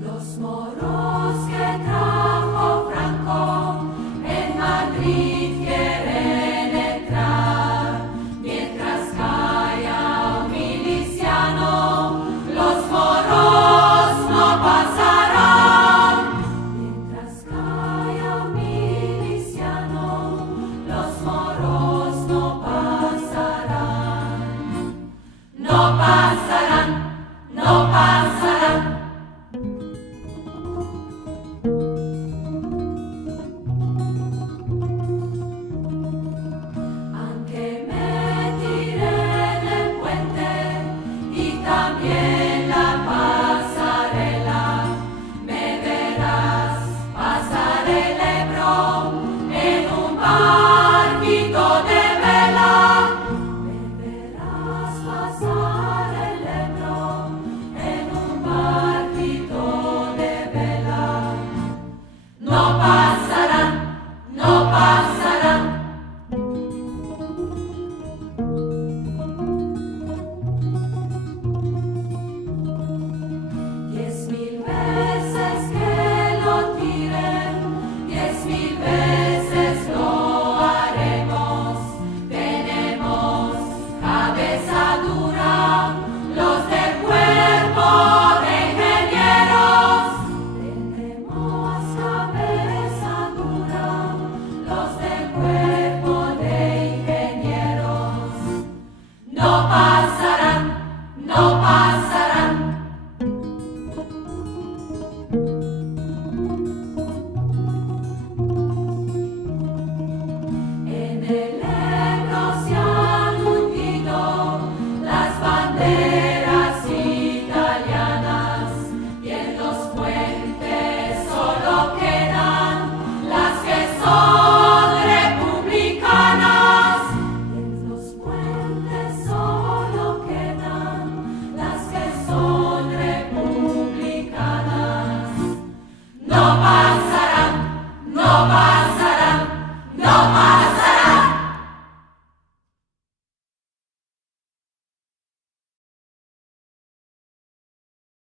Los moros que trajo Franco en Madrid quieren entrar, mientras calla un miliciano, los moros no pasarán. Mientras calla un miliciano, los moros no pasarán. No pasarán, no pasarán. Aunque me tiré del puente y también la pasarela, me verás pasar el Ebro en un barquito de vela. Me verás pasar el Ebro en un barquito de vela. No pasarán, no pasarán. Diez mil veces que lo tiren, 10.000 veces lo haremos. Tenemos cabeza dura, los del cuerpo de ingenieros. Tenemos cabeza dura, los del cuerpo de ingenieros. No pasarán, no pasarán. En el Ebro se han hundido las banderas italianas y en los puentes solo quedan las que son republicanas. Y en los puentes solo quedan las que son republicanas. No pasarán, no pasarán.